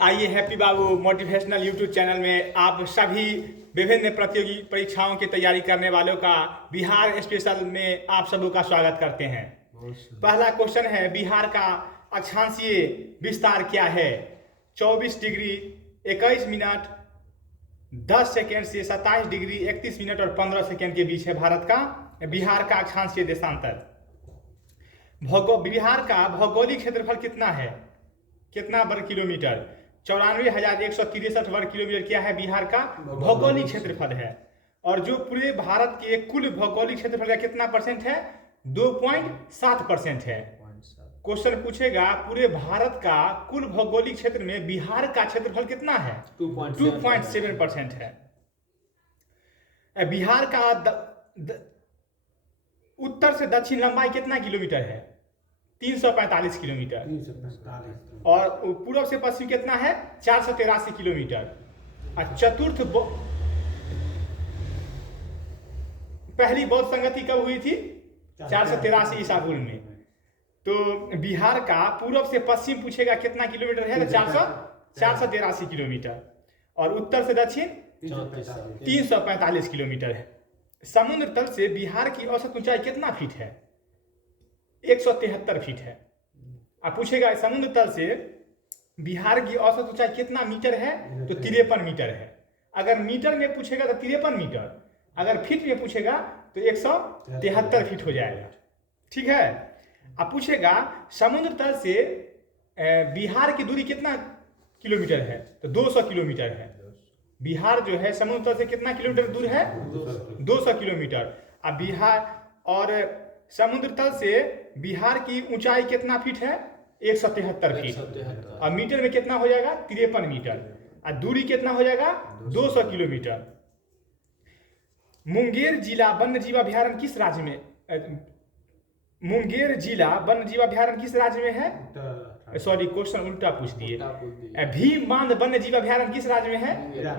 आइए हैप्पी बाबू motivational YouTube channel में आप सभी विभिन्न प्रतियोगी परीक्षाओं की तैयारी करने वालों का बिहार स्पेशल में आप सबों का स्वागत करते हैं। पहला क्वेश्चन है, बिहार का अक्षांशीय विस्तार क्या है? 24 डिग्री 21 मिनट 10 सेकेंड से 27 डिग्री 31 मिनट और 15 सेकेंड के बीच है भारत का बिहार का अक्षांशीय देशांतर। बिहार का भौगोलिक क्षेत्रफल कितना है? कितना वर्ग किलोमीटर? 94,163 वर्ग किलोमीटर क्या है बिहार का भौगोलिक क्षेत्रफल है। और जो पूरे भारत के कुल भौगोलिक क्षेत्रफल का कितना परसेंट है? 2.7% है। क्वेश्चन पूछेगा पूरे भारत का कुल भौगोलिक क्षेत्र में बिहार का क्षेत्रफल कितना है? 2.7% है। बिहार का उत्तर से दक्षिण लंबाई कितना किलोमीटर है? 345 किलोमीटर। और पूर्व से पश्चिम कितना है? 483 किलोमीटर। और चतुर्थ पहली बौद्ध संगति कब हुई थी? 483 ईसा पूर्व में। तो बिहार का पूर्व से पश्चिम पूछेगा कितना किलोमीटर है? तो 483 किलोमीटर। और उत्तर से दक्षिण 345 किलोमीटर है। समुद्र तल से बिहार की औसत ऊंचाई कितना फीट है? 173 फीट है। अब पूछेगा समुद्र तल से बिहार की औसत ऊंचाई कितना मीटर है? तो 53 मीटर है। अगर मीटर में पूछेगा तो 53 मीटर, अगर फीट में पूछेगा तो 173 फीट हो जाएगा। ठीक है। अब पूछेगा समुद्र तल से बिहार की दूरी कितना किलोमीटर है? तो 200 किलोमीटर है। बिहार जो है समुद्र तल से कितना किलोमीटर दूर है? 200 किलोमीटर। अब बिहार और समुद्र तल से बिहार की ऊंचाई कितना फीट है? 173 फीट। और मीटर में कितना हो जाएगा? 53 मीटर। और दूरी कितना हो जाएगा? 200 किलोमीटर। मुंगेर जिला वन्य जीव अभ्यारण्य किस राज्य में? मुंगेर जिला वन्य जीव अभ्यारण्य किस राज्य में है? सॉरी, क्वेश्चन उल्टा पूछ दिए। भीम बांध वन्य जीव अभ्यारण्य किस राज्य में है?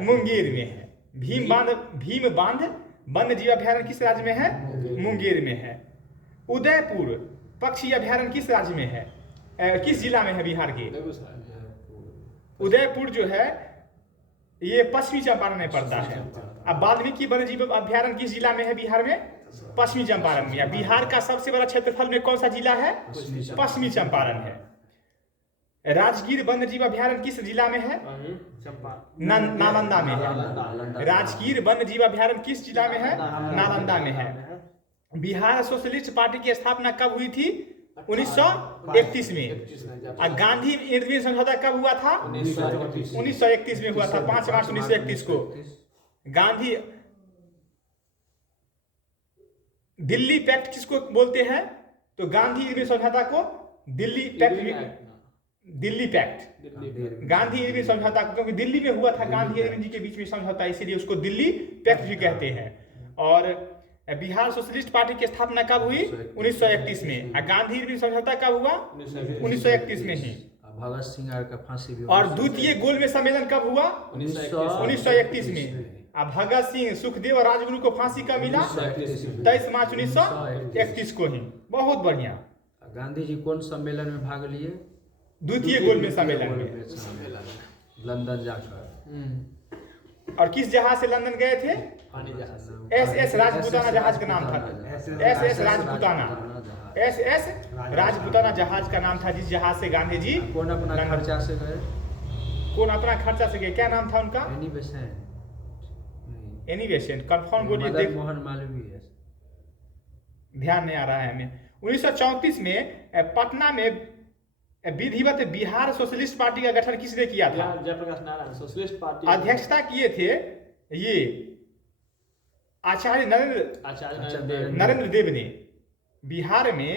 मुंगेर में है। भीम बांध वन्य जीव अभ्यारण्य किस राज्य में है? मुंगेर में है। उदयपुर पक्षी अभ्यारण्य किस राज्य में है? किस जिला में है बिहार के? उदयपुर जो है ये पश्चिमी चंपारण में पड़ता है। अब वाल्मीकि वन्य जीव अभ्यारण्य किस जिला में है बिहार में? पश्चिमी चंपारण में। बिहार का सबसे बड़ा क्षेत्रफल में कौन सा जिला है? पश्चिमी चंपारण है। राजगीर वन्य जीव अभ्यारण्य किस जिला में है? नालंदा में है। राजगीर वन्य जीव अभ्यारण्य किस जिला में है? नालंदा में है। बिहार सोशलिस्ट पार्टी की स्थापना कब हुई थी? 1931 में। और गांधी इरविन समझौता कब हुआ था? 1931 में हुआ था, 5 मार्च 1931 को। गांधी दिल्ली पैक्ट किसको बोलते हैं? तो गांधी इरविन समझौता को दिल्ली पैक्ट गांधी इरविन समझौता, क्योंकि दिल्ली में हुआ था गांधी इरविन जी के बीच में समझौता, इसीलिए उसको दिल्ली पैक्ट भी कहते हैं। और बिहार सोशलिस्ट पार्टी की स्थापना कब हुई? 1931 में। और गांधी इरविन समझौता कब हुआ? 1931 में ही। भगत सिंह का फांसी भी। और द्वितीय गोलमेज सम्मेलन कब हुआ? 1931 में। अब भगत सिंह, सुखदेव और राजगुरु को फांसी कब मिला? 23 मार्च 1931 को ही। बहुत बढ़िया। गांधी जी कौन सम्मेलन में भाग लिए? द्वितीय गोलमेज सम्मेलन में, लंदन जाकर। और किस जहाज से लंदन गए थे? SS राजपूताना जहाज का नाम था। SS राजपूताना जहाज का नाम था, जिस जहाज से गांधी जी कौन अपना खर्चा से गए? कौन अपना खर्चा से गए? क्या नाम था उनका? Annie Besant. कंफर्म बोलिए। मोहन मालवीय। ध्यान नहीं आ रहा है हमें। 1934 में पटना में विधिवत बिहार सोशलिस्ट पार्टी का गठन किसने किया था? जयप्रकाश नारायण। सोशलिस्ट पार्टी अध्यक्षता किए थे ये आचार्य नरेंद्र देव ने। बिहार में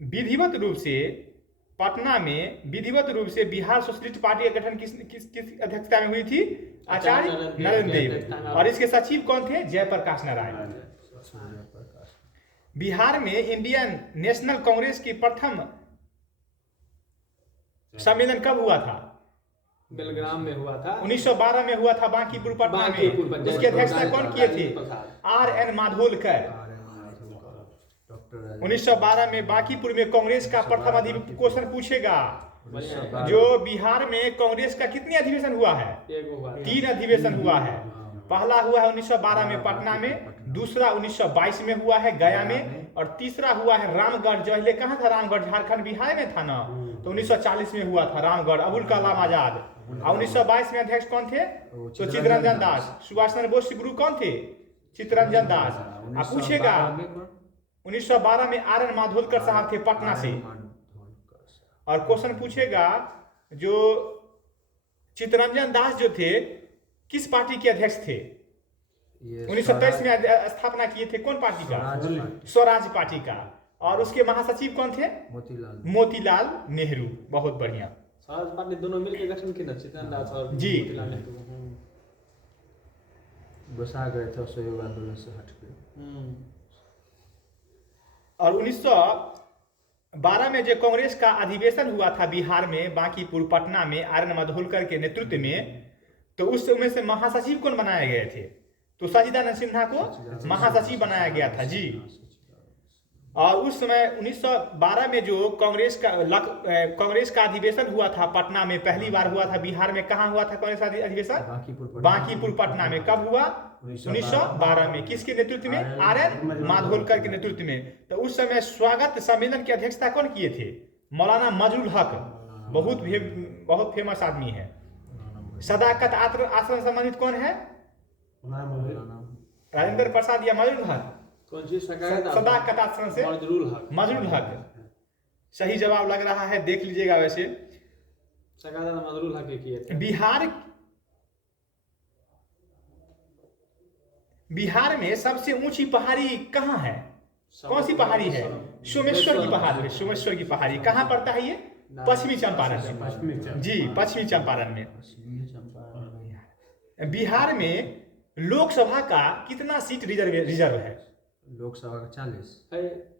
विधिवत रूप से, पटना में विधिवत रूप से बिहार सोशलिस्ट पार्टी का गठन किस अध्यक्षता में हुई थी? आचार्य नरेंद्र देव। और इसके सचिव कौन थे? जयप्रकाश नारायण। बिहार में इंडियन नेशनल कांग्रेस की प्रथम सम्मेलन कब हुआ था? बेलग्राम में हुआ था। 1912 में हुआ था, बांकीपुर पटना में। उसकी अध्यक्षता कौन किए थे? RN माधोलकर। 1912 में बांकीपुर में कांग्रेस का प्रथम अधिवेशन। क्वेश्चन पूछेगा बढ़िया। जो बिहार में कांग्रेस का कितने अधिवेशन हुआ है? एक हुआ था। 3 अधिवेशन हुआ है। पहला हुआ है 1912 में पटना में, दूसरा 1922 में हुआ है गया में, और तीसरा हुआ है रामगढ़। जो पहले कहाँ था रामगढ़? झारखंड बिहार में था ना, तो 1940 में हुआ था रामगढ़, अबुल कलाम आजाद। और 1922 में अध्यक्ष कौन थे? तो चित्तरंजन दास। सुभाष चंद्र बोस के गुरु कौन थे? चित्तरंजन दास। अब पूछेगा 1912 में आर एन माधोलकर साहब थे पटना से। और क्वेश्चन पूछेगा जो चित्तरंजन दास जो थे किस पार्टी के अध्यक्ष थे? 1927 में स्थापना किए थे कौन पार्टी का? स्वराज पार्टी का। और उसके महासचिव कौन थे? मोतीलाल नेहरू। बहुत बढ़िया। स्वराज पार्टी दोनों मिलकर गठन किया, चित्तरंजन दास और जी। मोतीलाल नेहरू। घुसा गए थे असहयोग आंदोलन से हटके। और 1912 में जो कांग्रेस का अधिवेशन हुआ था बिहार में बांकीपुर पटना में आर एन माधोलकर के नेतृत्व में, तो उस समय से महासचिव कौन बनाए गए थे? तो सच्चिदानंद सिन्हा को महासचिव बनाया गया था जी। और उस समय 1912 में जो कांग्रेस का अधिवेशन हुआ था पटना में, पहली बार हुआ था बिहार में। कहाँ हुआ था कांग्रेस अधिवेशन? बांकीपुर पटना में। कब हुआ? 1912 में। किसके नेतृत्व में? आर एन माधोलकर के नेतृत्व में। तो उस समय स्वागत सम्मेलन की अध्यक्षता कौन किए थे? मौलाना मजरुल हक। बहुत फेमस आदमी है। सदाकत आश्रम संबंधित कौन है? राजेंद्र प्रसाद या मजरुल हक? कौन सी सदाकत आश्रम से मजरुल हक। सही जवाब लग रहा है, देख लीजिएगा। वैसे मजरुल हक किए थे। बिहार में सबसे ऊंची पहाड़ी कहाँ है? कौन सी पहाड़ी है? सोमेश्वर की पहाड़ी है। सोमेश्वर की पहाड़ी कहाँ पड़ता है? ये पश्चिमी चंपारण में जी, पश्चिमी चंपारण में। बिहार में लोकसभा का कितना सीट रिजर्व है? लोकसभा का 40।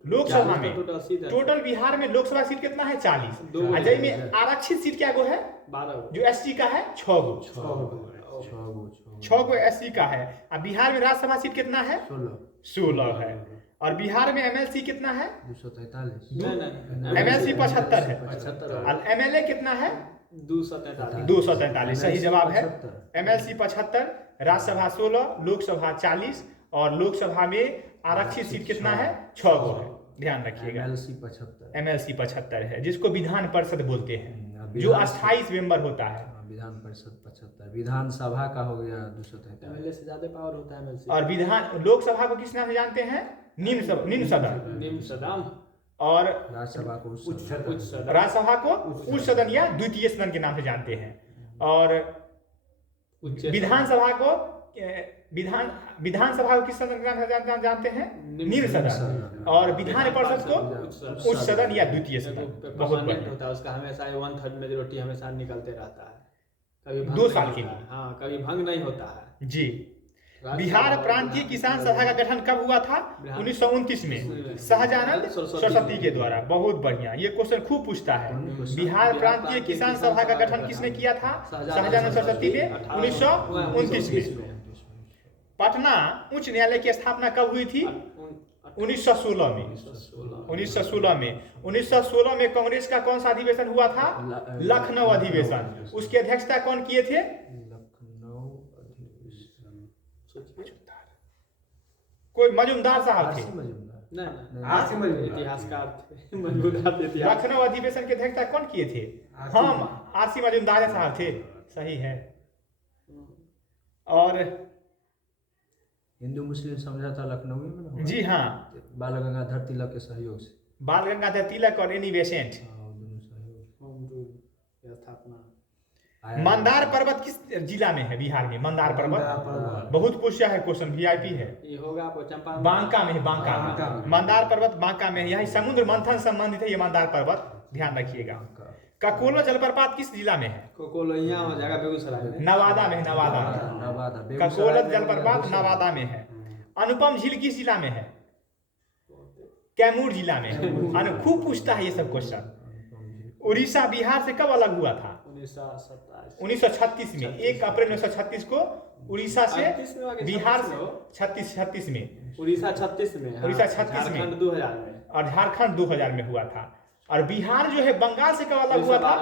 लोकसभा में टोटल बिहार में लोकसभा सीट कितना है? 40। अजय में आरक्षित सीट क्या गो है? 12। जो एसटी का है 6 गो। 6 गो एसटी का है। अब बिहार में राज्यसभा सीट कितना है? 16 है। और बिहार में एमएलसी कितना है? 243। एमएलसी 75 है। और एमएलए कितना है? 243। सही जवाब है। एमएलसी 75, राज्यसभा 16, लोकसभा 40, और लोकसभा में आरक्षित सीट कितना है? 6 गो है। ध्यान रखिएगा। एमएलसी 75 है, जिसको विधान परिषद बोलते हैं, जो 28 मेंबर होता है। विधान परिषद 75। विधानसभा का हो गया 243। एमएलए से ज्यादा पावर होता है एमएलसी। और लोकसभा को किस नाम से जानते हैं? निम्न सदन। और राज्यसभा को उच्च सदन या द्वितीय सदन के नाम से जानते हैं। और विधानसभा को किस सदन के नाम से जानते हैं? निम्न सदन। और विधान परिषद को उच्च सदन या द्वितीय सदन। बहुत बढ़िया होता है उसका। हमेशा 1/3 मेजोरिटी हमेशा निकलते रहता है। कभी 2 साल के लिए। हाँ, कभी भंग नहीं होता है जी। बिहार प्रांतीय किसान सभा का गठन कब हुआ था? 1929 में, शाहजानंद सरस्वती के द्वारा। बहुत बढ़िया। ये क्वेश्चन खूब पूछता है। बिहार प्रांतीय किसान सभा का गठन किसने किया था? शाहजानंद सरस्वती ने 1929 में। पटना उच्च न्यायालय की स्थापना कब हुई थी? 1916 में। 1916 में कांग्रेस का कौन सा अधिवेशन हुआ था? लखनऊ अधिवेशन। उसकी अध्यक्षता कौन किए थे? कोई मजूमदार साहब थे। इतिहासकार थे। लखनऊ अधिवेशन की अध्यक्षता कौन किए थे? हम आरसी मजूमदार साहब थे। सही है। और हिंदू मुस्लिम समझौता लखनऊ में जी हाँ, बाल गंगाधर तिलक के सहयोग से। बाल गंगाधर तिलक और एनी बेसेंट। मंदार पर्वत किस जिला में है? बिहार में मंदार पर्वत। बहुत पूछा है क्वेश्चन, वीआईपी है। ये होगा आपको चंपारण। बांका में है। बांका में मंदार पर्वत बांका में है। यही समुद्र मंथन संबंधित है ये मंदार पर्वत। ध्यान रखिएगा। ककोला जलप्रपात किस जिला में है? कोकोला यहाँ हो जाएगा बेगूसराय में। नवादा में है। नवादा। ककोला जलप्रपात नवादा में है। अनुपम झील किस जिला में है? कैमूर जिला में है। खूब पूछता है ये सब क्वेश्चन। उड़ीसा बिहार से कब अलग हुआ था? 1936 में। 1 अप्रैल 1936 को उड़ीसा से बिहार से 36 में। उड़ीसा 36 में। उड़ीसा 36 में। झारखंड 2000 में। और झारखंड 2000 में हुआ था। और बिहार जो है बंगाल से कब अलग हुआ था?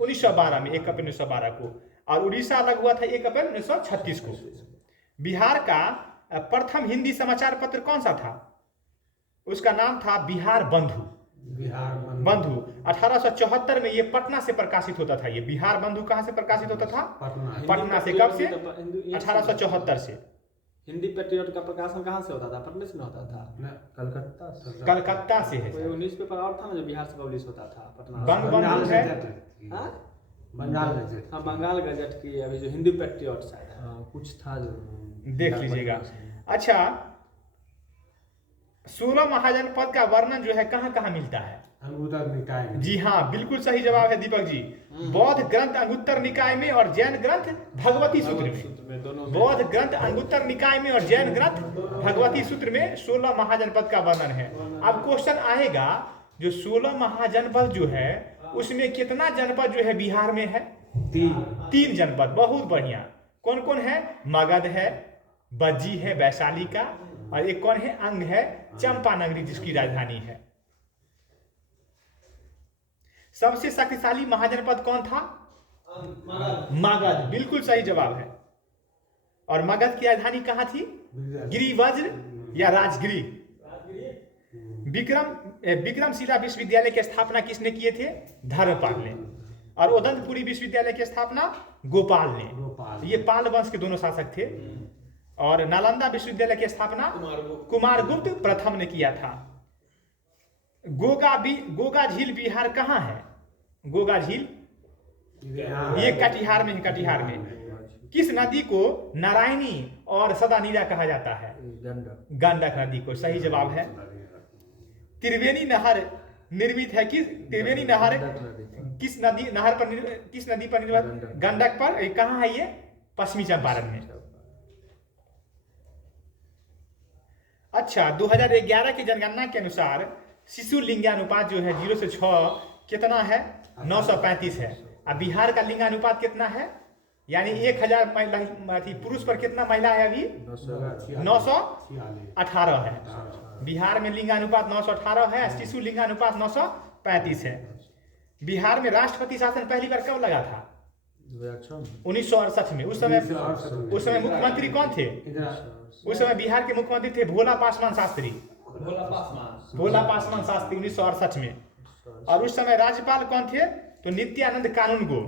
1912 में, 1 अप्रैल 1912 को। और उड़ीसा अलग हुआ था 1 अप्रैल 1936 को। बिहार का प्रथम हिंदी समाचार पत्र कौन सा था? उसका नाम था बिहार बंधु। बंधु 1874 में ये पटना से प्रकाशित होता था। ये बिहार बंधु कहाँ से प्रकाशित होता था? पटना से। कब से? 1874 से। हिंदी पेट्रियट का प्रकाशन कहाँ से होता था? पटना से होता था? कलकत्ता से। कलकत्ता से है। कोई न्यूज पेपर और था ना जो बिहार से पब्लिश होता था? पटना बंगबंधु है। हाँ? बंगाल गजट। हाँ, बंगाल गजट की अभी जो हिंदी पेट्रियट शायद है। हाँ, कुछ था जो देख लीजिएगा। अच्छा, 16 महाजनपद का वर्णन जो है कहाँ कहाँ मिलता है? अंगुत्तर निकाय में। जी हाँ, बिल्कुल सही जवाब है दीपक जी। बौद्ध ग्रंथ अंगुत्तर निकाय में और जैन ग्रंथ भगवती सूत्र में। बौद्ध ग्रंथ अंगुत्तर निकाय में और जैन ग्रंथ भगवती सूत्र में 16 महाजनपद का वर्णन है। अब क्वेश्चन आएगा, जो 16 महाजनपद जो है उसमें कितना जनपद जो है बिहार में है? 3 जनपद। बहुत बढ़िया। कौन कौन है? मगध है, बज्जी है वैशाली का, और एक कौन है? अंग है चंपानगरी जिसकी राजधानी है। सबसे शक्तिशाली महाजनपद कौन था? मगध। बिल्कुल सही जवाब है। और मगध की राजधानी कहाँ थी? गिरिवज्र या राजगिरी। विक्रमशिला विश्वविद्यालय की स्थापना किसने किए थे? धर्मपाल ने। और उदंतपुरी विश्वविद्यालय की स्थापना गोपाल ने। ये पाल वंश के दोनों शासक थे। और नालंदा विश्वविद्यालय की स्थापना कुमारगुप्त प्रथम ने किया था। गोगा झील बिहार कहाँ है? गोगा झील ये कटिहार में है। कटिहार में किस नदी को नारायणी और सदा नीरा कहा जाता है? गंडक नदी को। सही जवाब है। त्रिवेणी नहर निर्मित है किस? त्रिवेणी नहर किस नदी पर निर्मित? गंडक पर। कहाँ है ये? पश्चिमी चंपारण में। अच्छा, 2011 की जनगणना के अनुसार शिशु लिंगानुपात जो है 0 से 6 कितना है? 935 है। अब बिहार का लिंगानुपात कितना है? यानी 1000 महिला पुरुष पर कितना महिला है अभी? 918 है। बिहार में लिंगानुपात 918 है। शिशु लिंगानुपात 935 है। बिहार में राष्ट्रपति शासन पहली बार कब लगा था? 1968 में। उस समय मुख्यमंत्री कौन थे? उस समय बिहार के मुख्यमंत्री थे भोला पासवान शास्त्री। भोला पासवान शास्त्री 1968 में। और उस समय राज्यपाल कौन थे? तो नित्यानंद कानूनगो।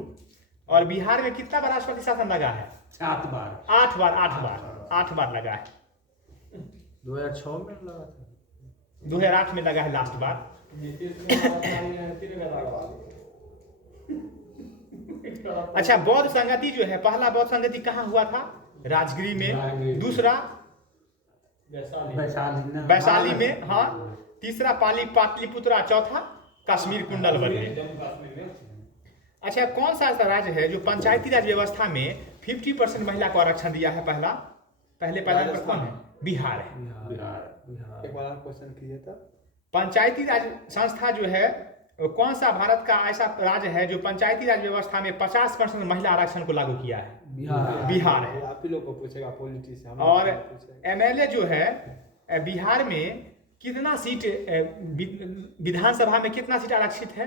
और बिहार में कितना बार राष्ट्रपति शासन लगा है? 7 बार। 8 बार लगा है। 2006 में लगा था। 2008 में लगा है लास्ट बार। अच्छा, बौद्ध संगति जो है, पहला बौद्ध संगति कहाँ हुआ था? राजगिरी में। दूसरा वैशाली में। हाँ। तीसरा पाटलिपुत्रा। चौथा कश्मीर कुंडलवल में। अच्छा, कौन सा ऐसा राज्य है जो पंचायती राज व्यवस्था में 50% महिला को आरक्षण दिया है? पहले पर कौन है? बिहार है। एक बार क्वेश्चन कीजिए तो। पंचायती राज संस्था जो है कौन सा भारत का ऐसा राज्य है जो पंचायती राज व्यवस्था में 50% महिला आरक्षण को लागू किया है? बिहार है। आप ही लोग को पूछेगा पॉलिटिशियन। और एमएलए जो है बिहार में कितना सीट, विधानसभा में कितना सीट आरक्षित है?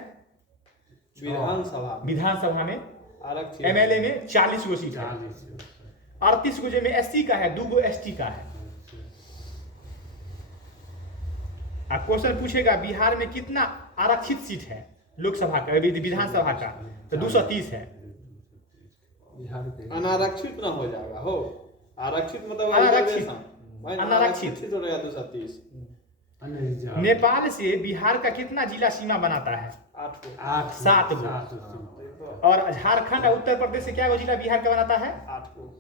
विधानसभा में आरक्षित एमएलए में 40 गो सीट है। 38 गो में एससी का है, 2 गो एसटी का है। अब क्वेश्चन पूछेगा बिहार में कितना आरक्षित सीट है लोकसभा का, विधानसभा का? तो 230 है। अनारक्षित ना हो जाएगा हो। आरक्षित मतलब अनारक्षित 230। नेपाल से बिहार का कितना जिला सीमा बनाता है? 7 गो। और झारखंड और उत्तर प्रदेश से क्या गो जिला बिहार का बनाता है?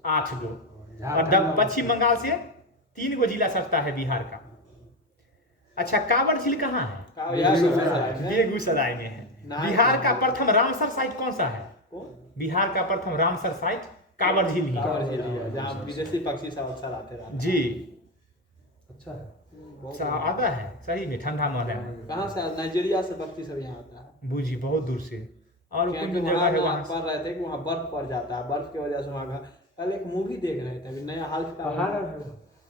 8 गो। और पश्चिम बंगाल से 3 गो जिला सटता है बिहार का। अच्छा, कांवड़ झील कहाँ है? बेगूसराय में है। बिहार का प्रथम रामसर साइट कौन सा है? बिहार का प्रथम रामसर साइट कांवड़ झील ही है, जहाँ विदेशी पक्षी सब अक्सर आते रहते हैं। जी। अच्छा है। आता है सही में, ठंडा मौसम। कहाँ से? नाइजीरिया से पक्षी सब यहाँ आता है। बूझी बहुत दूर से। और क्योंकि वहाँ पढ़ रहे थे कि वहाँ बर्फ पड़ जाता है। बर्फ की वजह से वहाँ कल एक मूवी देख रहे थे, अभी नया हाल फिलहाल।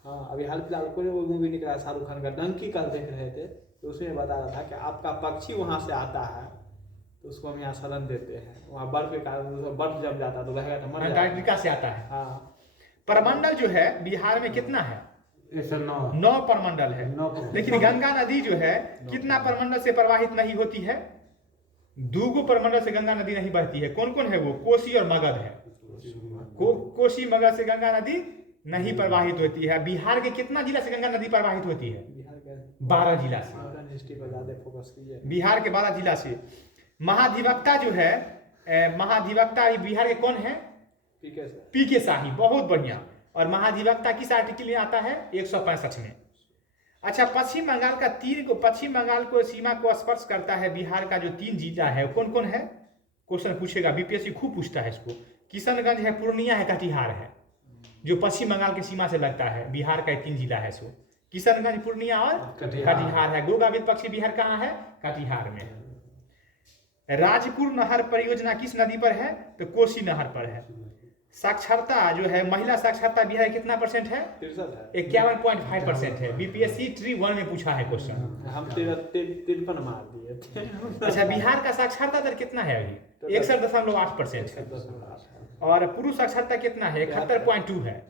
हाँ, अभी हाल फिलहाल कोई मूवी निकला शाहरुख खान का, डंकी कल देख रहे थे। तो उसमें बता रहा था कि आपका पक्षी वहाँ से आता है तो उसको हम यहाँ शरण देते हैं, वहाँ बर्फ के कारण बर्फ जम जाता है तो रहेगा तो मर जाएगा। अंटार्कटिका से आता है। हाँ परमंडल जो है बिहार में कितना है? 9 परमंडल है। लेकिन गंगा नदी जो है कितना परमंडल से प्रवाहित नहीं होती है? 2 परमंडल से गंगा नदी नहीं बहती है। कौन कौन है वो? कोसी और मगध है। कोसी मगध से गंगा नदी नहीं प्रवाहित होती है। बिहार के कितना जिला से गंगा नदी प्रवाहित होती है? बिहार के 12 जिला से। यूनिवर्सिटी पर ज्यादा फोकस कीजिए। बिहार के 12 जिला से। महाधिवक्ता जो है महाधिवक्ता बिहार के कौन है? पीके शाही। बहुत बढ़िया। और महाधिवक्ता किस आर्टिकल में आता है? 165 में। अच्छा, पश्चिम बंगाल का पश्चिम बंगाल को सीमा को स्पर्श करता है बिहार का जो 3 जिला है कौन कौन है? क्वेश्चन पूछेगा, बीपीएससी खूब पूछता है इसको। किशनगंज है, पूर्णिया है, कटिहार है, जो पश्चिम बंगाल की सीमा से लगता है। बिहार का 3 जिला है सो किशनगंज, पूर्णिया और कटिहार है। गोगाविद पक्षी विहार कहाँ है? कटिहार में। राजपुर नहर परियोजना किस नदी पर है? तो कोसी नहर पर है। साक्षरता जो है, महिला साक्षरता बिहार कितना % है? 51.5% है। बीपीएससी ट्री 1 में पूछा है क्वेश्चन। हम 53 मार दिए थे। अच्छा, बिहार का साक्षरता दर कितना है अभी? 61.8% है। और पुरुष साक्षरता कितना है? 71.2 है।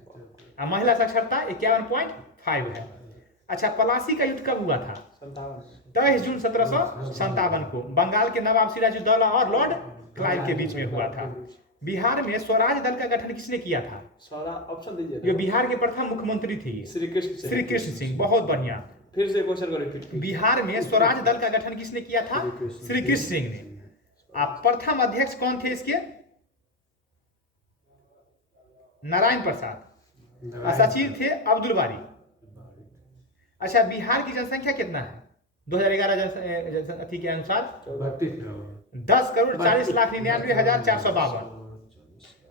और महिला साक्षरता 51.5 है। अच्छा, पलासी का युद्ध कब हुआ था? 23 जून 1757 को बंगाल के नवाब सिराजुद्दौला और लॉर्ड क्लाइव के बीच में हुआ था। बिहार में स्वराज दल का गठन किसने किया था? ऑप्शन दीजिए। जो बिहार के प्रथम मुख्यमंत्री थे श्री कृष्ण सिंह। बहुत बढ़िया। फिर से क्वेश्चन को रिपीट कीजिए। बिहार में स्वराज दल का गठन किसने किया था? श्री कृष्ण सिंह ने। आप प्रथम अध्यक्ष कौन थे इसके? नारायण प्रसाद। सचिव थे अब्दुल बारी। अच्छा, बिहार की जनसंख्या कितना है 2011 अथी के अनुसार? 10,40,99,452।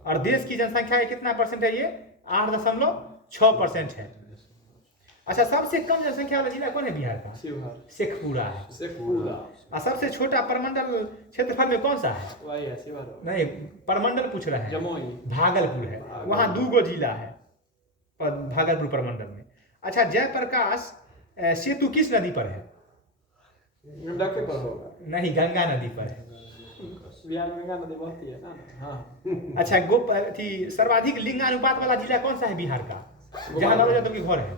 और देश की जनसंख्या का कितना % है ये? 8.6% है। अच्छा, सबसे कम जनसंख्या वाला जिला कौन है बिहार का? शेखपुरा है। और सबसे छोटा परमंडल क्षेत्रफल में कौन सा है? नहीं, परमंडल पूछ रहा है। जमुई। भागलपुर है। वहाँ 2 जिला है भागलपुर परमंडल में। अच्छा, जयप्रकाश सेतु किस नदी पर है? गंडक पर होगा। नहीं, गंगा नदी पर है। बिहार में गंगा नदी बहती है ना। हाँ। अच्छा, सर्वाधिक लिंगानुपात वाला जिला कौन सा है बिहार का? जहाँ लालू यादव के घर है?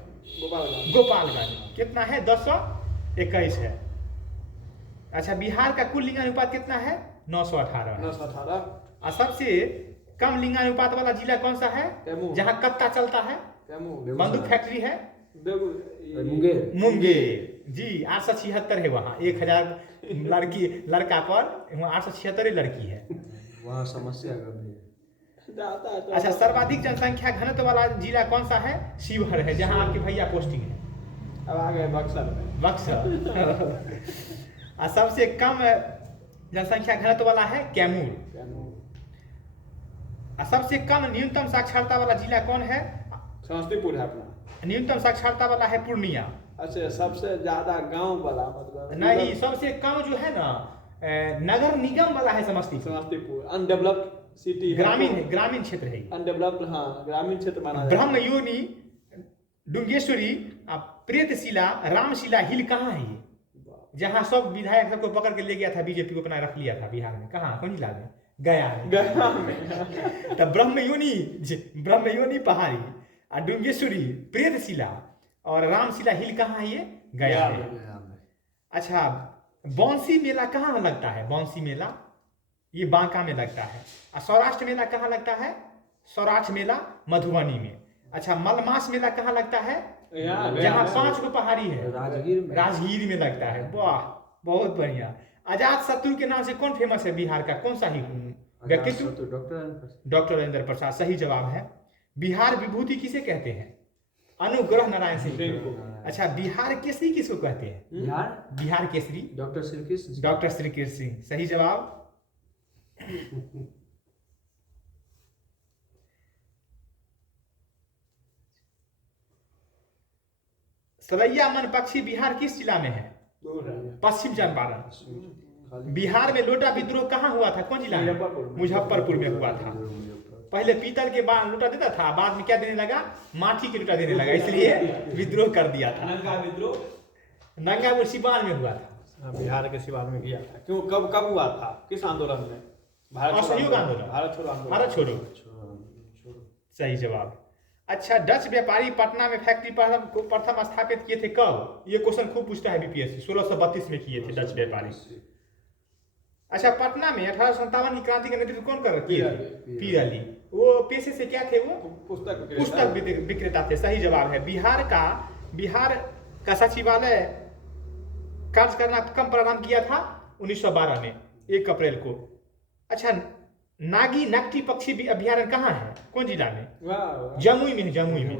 गोपालगंज। कितना है? 1021 है। अच्छा, बिहार का कुल लिंगानुपात कितना है? 918। और सबसे कम लिंगानुपात वाला जिला कौन सा है? जहाँ कत्ता चलता है, बंदूक फैक्ट्री है? मुंगेर। जी, 876 है वहाँ। 1000 लड़का पर 876 लड़की है। वहाँ समस्या गंभीर। अच्छा, सर्वाधिक जनसंख्या घनत्व वाला जिला कौन सा है? शिवहर है, जहाँ आपके भैया पोस्टिंग है। अब आ गए बक्सर। और सबसे कम जनसंख्या घनत्व वाला है कैमूर। और सबसे कम न्यूनतम साक्षरता वाला जिला कौन है? समस्तीपुर है अपना। न्यूनतम साक्षरता वाला है पूर्णिया। अच्छा, सबसे ज्यादा गांव वाला मतलब? नहीं, सबसे कम जो है ना नगर निगम वाला है समस्तीपुर। अनडेवलप्ड सिटी, ग्रामीण क्षेत्र है। अनडेवलप्ड, हाँ, ग्रामीण क्षेत्र माना जाता है। ब्रह्मयोनी, डुंगेश्वरी, प्रेतशिला, रामशिला हिल कहाँ है ये? जहाँ सब विधायक सबको पकड़ के ले गया था बीजेपी को, अपना रख लिया था बिहार में। कहाँ? कौन जिला में? गया में। तब ब्रह्मयोनी पहाड़ी और डुंगेश्वरी, प्रेतशिला और रामशिला हिल कहाँ है ये? गया में। अच्छा, बौंसी मेला कहाँ लगता है? बौंसी मेला ये बांका में लगता है। और सौराष्ट्र मेला कहाँ लगता है? सौराष्ट्र मेला मधुबनी में। अच्छा, मलमास मेला कहाँ लगता है? जहाँ 5 गो पहाड़ी है, राजगीर में लगता है। वाह, बहुत बढ़िया। अजात शत्रु के नाम से कौन फेमस है बिहार का? कौन सा ही व्यक्तित्व? डॉक्टर राजेंद्र प्रसाद। सही जवाब है। बिहार विभूति किसे कहते हैं? अनुग्रह नारायण सिंह। अच्छा, बिहार केसरी किसको कहते हैं? बिहार केसरी डॉक्टर श्री कृष्ण सिंह। सही जवाब। सरैया मन पक्षी बिहार किस जिला में है? पश्चिम चंपारण। बिहार में लोटा विद्रोह कहाँ हुआ था? कौन जिला में? मुजफ्फरपुर में हुआ था। पहले पीतल के बाद लोटा देता था, बाद में क्या देने लगा? माटी के लोटा देने लगा, इसलिए विद्रोह कर दिया था। नंगापुर सिवान में हुआ था। हाँ, बिहार के सिवान में किया था। क्यों, कब कब हुआ था, किस आंदोलन में? असहयोग आंदोलन। भारत छोड़ो आंदोलन। भारत छोड़ो, सही जवाब। अच्छा, डच व्यापारी पटना में फैक्ट्री प्रथम स्थापित किए थे कब? ये क्वेश्चन खूब पूछता है बीपीएससी। 1632 में किए थे डच व्यापारी। अच्छा, पटना में 1857 की क्रांति का नेतृत्व कौन कर किए थे? पीर अली। वो पेशे से क्या थे? वो पुस्तक विक्रेता थे। सही जवाब है। बिहार का सचिवालय कार्य करना कब प्रारंभ किया था? 1912 में, 1 अप्रैल को। अच्छा, नागी नकटी पक्षी अभ्यारण्य कहाँ है? कौन जिला में? जमुई में है, जमुई में।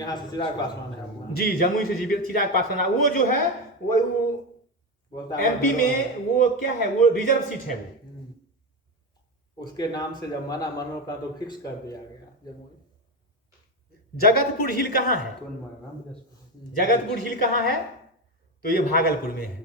यहाँ से चिराग पासवान है। जी, जमुई से चिराग पासवान। वो जो है वो एमपी में वो क्या है, वो रिजर्व सीट है वो। उसके नाम से जब माना मनों का तो फिक्स कर दिया गया जमुई। जगतपुर झील कहाँ है? जगतपुर झील कहाँ है? तो ये भागलपुर में है।